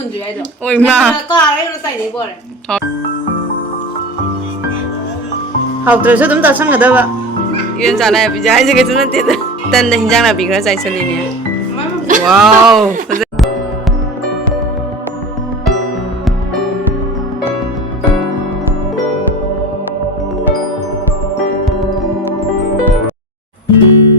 문제 해줘. 얼마? 거 알아요, 사이드 보래. 하우트에서 좀 더 상가다가 이건 잘해. 비자 이제 그 전에 때도 딴데 hinjang 비그라 잘 살리네. 와우.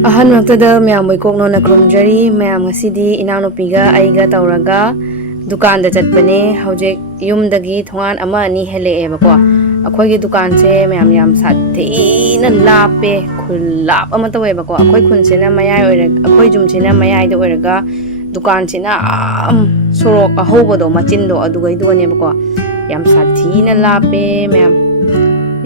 ahan waktada mayam moikok no na kromjari mayam ngasidi Enaunupiga aiga tawraga dukan da chatpane hojek yumdagi thongan ama ani hele e bako akhoi gi dukan se mayam yam sathi na lape khulap ama tawe bako akhoi khun se na mayai oira akhoi jum se na mayai da oiraga dukan se na sorok a hobo do machin do aduga idu ne bako yam sathi na lape mayam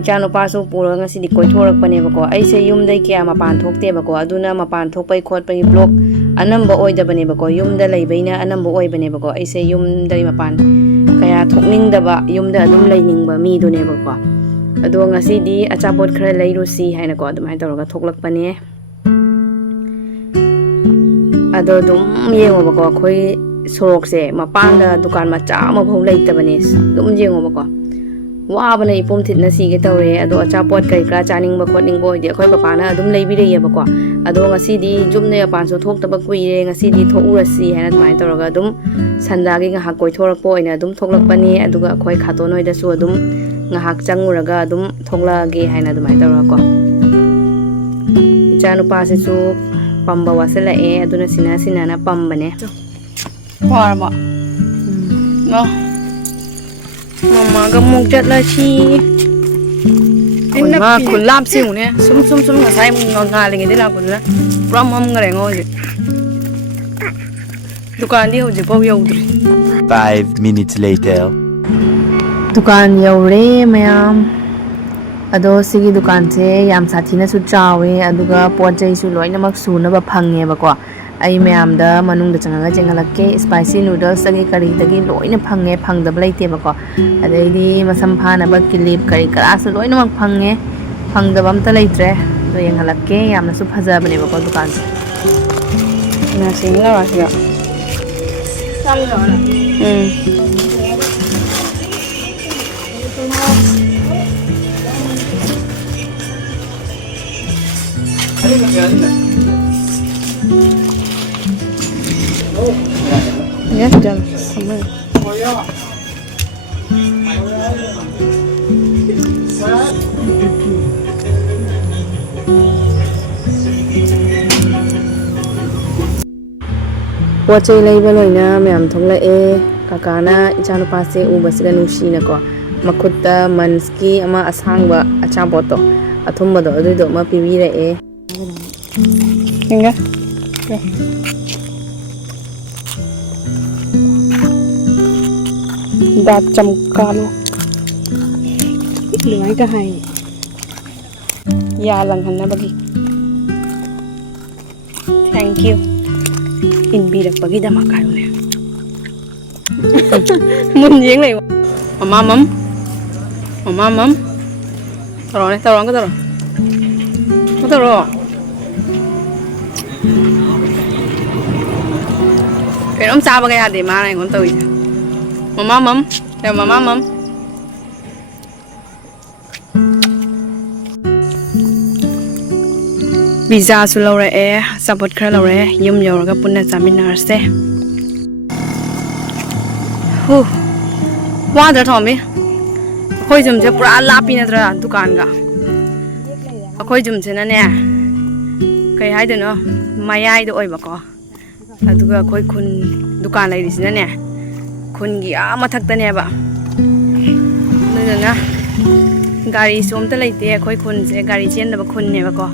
Chano paso puro nga si di koi thorak pa niya bako ay sa yumday kaya mapan thokte bako aduna mapan thokpay khot pang blok anam ba oy da ba niya bako yumda laybay na anam ba oy ba niya bako ay sa yumday mapan kaya thokning da ba yumda adum layning ba mi do niya bako ado nga si di achapot khara layro si hay na ko adum hay tawraga thoklak pa niya ado dum yengo bako akoy sorok se mapan da dukan macha mabhaw layta ba niya dum yengo bako wabana ipom thit na sige tawre ado achapot kai kra chaning ba khotning boy de khoi papa na adum leibire ye ba ko ado ngasi di jumne apan so thok taba kuire ngasi di tho urasi hana thmai tawraga adum sandagi nga hakoi thorak po ina adum thoklak pani aduga khoi khato noi da su adum nga hak changuraga adum thokla ge hana adumai tawra ko chanu pa se su pamba wasala e aduna sina na pambane warba no Mama gemuk jat lah si. Mama kulap sih unya. Sum nggak saya ngaling itu lah kulah. Pram ngerengok aja. Dukan dia udah bau ya udah. 5 minutes later. dukan yaure mayam ado sigi dukan se yam sathina su chawe aduga pojai su loinamak suna ba phange ba ko ai mayam da manung da changa jengalakke spicy noodles agi kari dagi loina phange phangda blaite ba ko adai di masam phana ba kilip kari kara su loina mak phange phangda bam ta leitre do yengalakke yamna su phaja bane ba ko dukan na singla wa siga samlo na Ya, jam sama. Wajai lay baloi na mayam thongla e kakana ichanu pase ubasiga nushi na ko makutta manski ama asangba achaboto athumba do adudo ma piwira e inga đạt trăm ca luôn lưỡi cả hai ya lang hanna bagi thank you in bi dak bagi da makayo ne mun yeng này mama mam taro ne taro ko taro cái ông sao cái để mà này con tôi mama mam visa su lo re support khra lo re yum yo ga punna seminar se hu wa da thomi khoi jum je pura lapi na tra dukan ga khoi jum je na ne kai hai de no mayai do oi ba ko aduga khoi khun dukan lai ri na ne khun gi a mathak ta ne ba na gari som ta leite khoi khun se gari chen da ba khun ne ba ko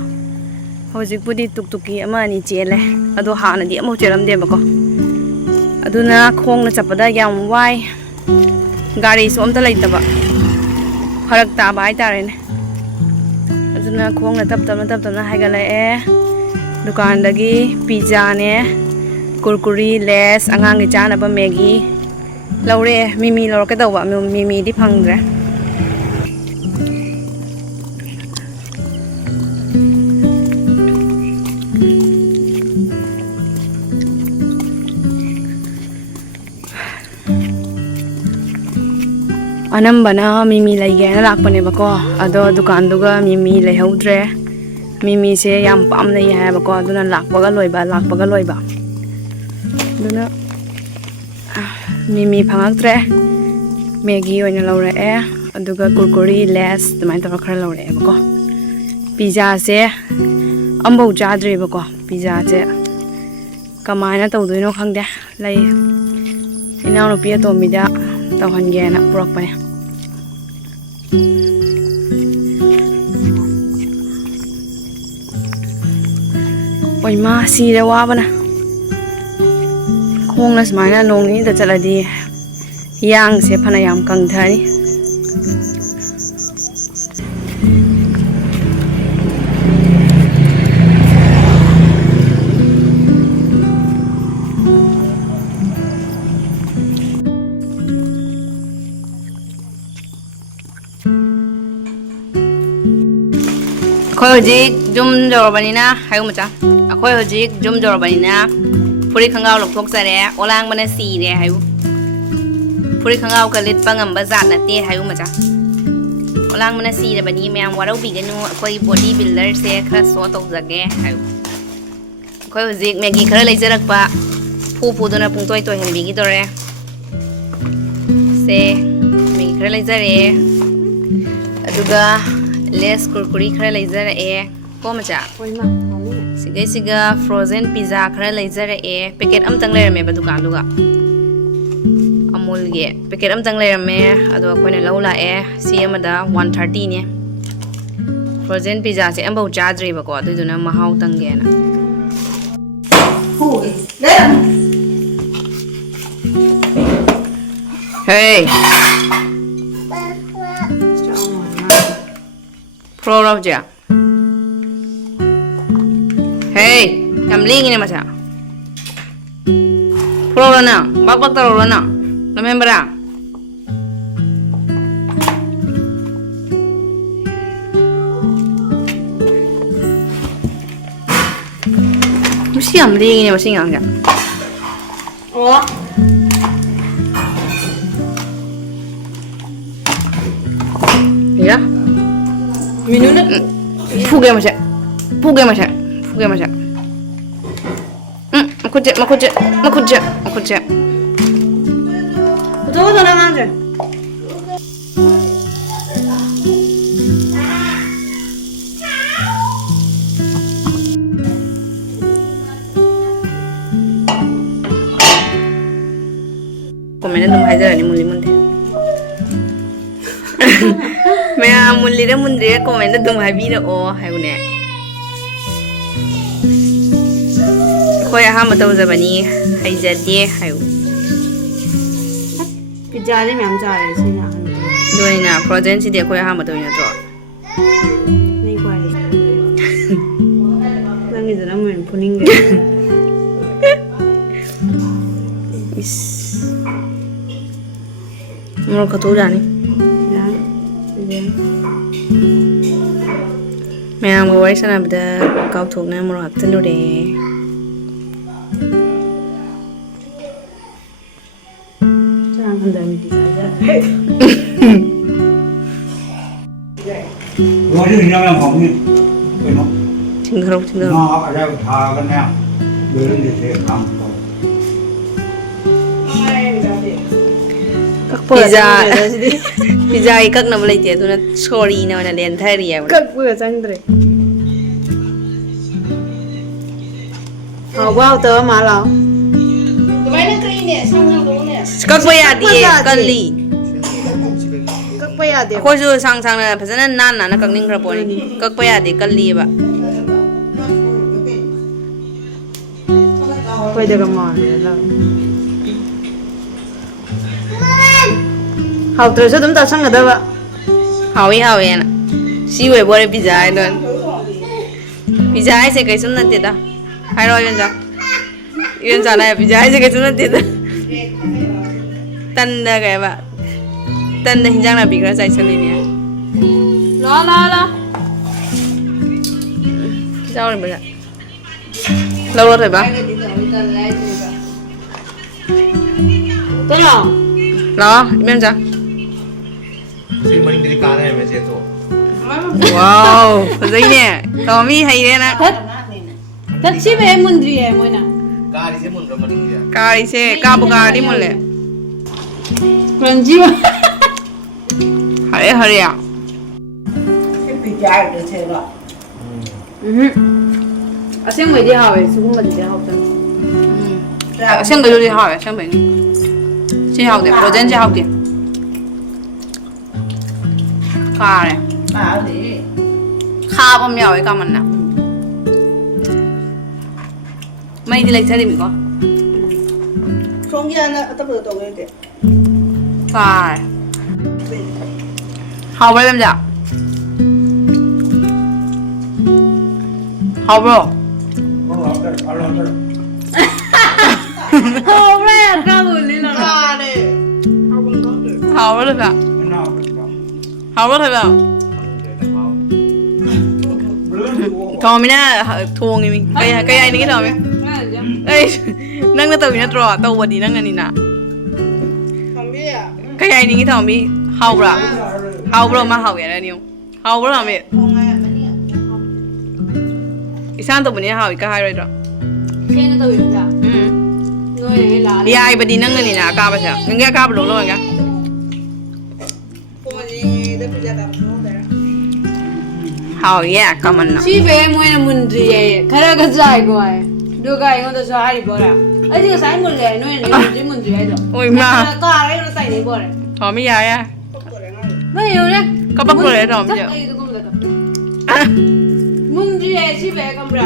hojik pudi tuktuki ama ni chele ado ha na di amo cheram de ba ko aduna khong na chapada yam wai gari som ta leita ba harak ta ba ai tare ne aduna khong na tap na hai ga lai e dukan dagi pizza ne kurkuri les angang gi chana ba maggi laure mimi lor ka daw ba mimi di phangre anambana mimi laigena lakpanebako ado dukanduga mimi leihaudrae mimi se yam pamnai haibako aduna lakpaga loiba aduna mimi phangaktre Maggi oina laurae aduga kurkuri less dumai tor khara laurae bako pizza se ambo jadre bako pizza se kamaina tawdoino khangde lai Enaunupi atomida tawhangena purakpane oima sire wabana khongna smaina nongni da chaladi yang se phana yam kangthani Khoi hojik jum jorbanina hayu macha akhoi hojik jum jorbanina puri khangau lokthok sare olang bana si re hayu puri khangau kalit pangam bazat na te hayu macha olang bana si re bani myam warau biganu akhoi body builder se khara so tok jage hayu akhoi hojik Maggi khara leijarak pa phu dona pungtoi toi hen bigi dore se Maggi khara leijare aduga less kurkuri khara leijara ko macha siga frozen pizza khara leijara packet amtang leirame ba dukan duga amul ge packet amtang leirame ado koina laula si amada 130 ne frozen pizza se ambo jadri ba ko aduna mahau tange na hey Pro ja. Hey, yam lingi ne macha. Pro na, bak taro na. Remember ah. Mesti yam lingi ne masing ang ja. Oh. Ya. Minunat fuge masya makutja betul na manja komen dum haidara ni muli munde Mea mulira mundre komenda dum habira o hayune khoya ha mataw zabani haijade hayu pizza le myam ja re sina doina frozen si de khoya ha mataw ina to nei kwa le nangi zara men puning is mo ka to jani Ma'am, we're waiting up the cow talk now. We're up to today. What is your name? Tingle. No, I have a now. During the day, come for Pizza ikak na balai tiya tuna sorry na wana len thari ya Kak vừa changdre. Wow tớ mà lao. kak pa ya diye kalli Kak pa ya de. khoi su sang na phasana nan na kak ning khra poni kak pa ya de kalli ba Khoi de kam on la. Học từ số tấm tao sang ở đâu ạ? hawi na si we bore pizza ai don pizza ai se kai sun na te da hai ro yon ja na pizza ai se kai sun na te da tan da ga ba tan da hinjang na bi kra sai san ni ne la Sao rồi bây giờ? Lâu rồi ba? Thế nào? Đó, đi bên sao? ซึ่งมันมีการอะไรไม่เสียตัว Wow, fazai Tommy hai na. That she be mundri hai moina. การที่เสียมุนเรามันนี่เนี่ย Kari se kabu kari mulle. Crunchy. Hare hare ya. Asing mai di hawe, sugum mai di hawe. Sang cái đi hỏi sang bệnh. Chị học để, protein chị học để. Kha này. Kha bom nhau cái mình nào. Mày đi lấy xe đi mình có. Không gian là tập được tổng cái Kha này. Học với em dạ. Học rồi. Hôm nay ăn cơm rồi đi nào. Học rồi được ạ. Học rồi thôi nào. Thôi mình nè thua người mình. Cái ai này cái thôi mình. Ê, nâng nó từ mình nó trò tàu đi nâng này nè. Không biết à? Cái ai này cái thôi mình học rồi. Học rồi mà học vậy đây nhiều. Học rồi làm gì? Không ai ăn bánh Cái sang tàu mình học cái hai rồi đó. Cái nó từ từ. Người này là. Đi ai mà đi nâng này nè cao bao giờ? Nghe cao bao lâu rồi kìa? Không ai để bây giờ làm không đấy. Học yeah, cảm ơn nó. She be moina mundri hai. Khara ka jai ko hai. Do ga ingo da sai bora. Ai ji sai mun le noi ne mundri mundri hai do. Ôi mà. Ka ra nó sai ni bora. Thôi mới dài á. Ba yo ne. Có bắt rồi đấy rồi bây giờ. Ai do kom da. Mundri hai she be kam ra.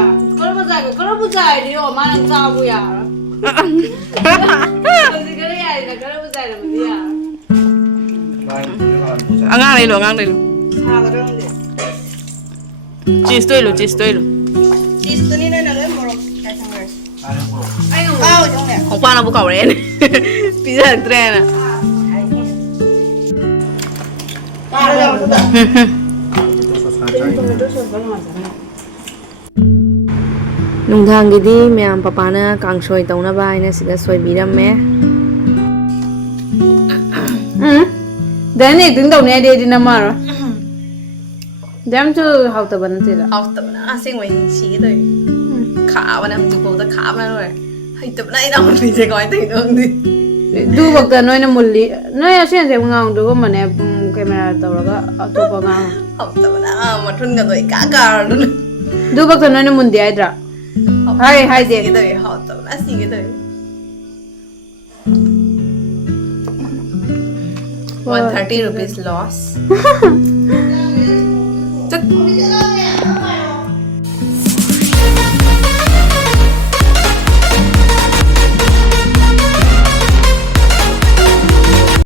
Kara bu jai di o ma nang sa bu ya. Cái này là cái đó dài là mình đi à? Ăn ngang đây luôn, ngang đây luôn. Sao cái đó đi? Cheese tôi luôn, cheese tôi luôn. Cheese tôi đi này là lấy một cái thằng này. Anh không Cao trong này. Không qua nó bố cầu đấy. Pizza tren à. Cao đâu cũng được. Nung thang gidi meyam papana kangsoi tawna ba ina sida soi birame. Then it didn't know they didn't matter. Them to how to ban it. Học tập nó sinh mình xí rồi. Khá và em chụp bộ ta khá mà rồi. Hay tập này đâu mình sẽ gọi tình thương đi. Do work the no mulli. No, I sense I'm going to go man camera toga to panga. Học tập nó mà thun gần rồi cả luôn. Do work the no mundi aidra. Hi Cái there. đời học tập nó xí cái đời. 130 rupees loss. Chắc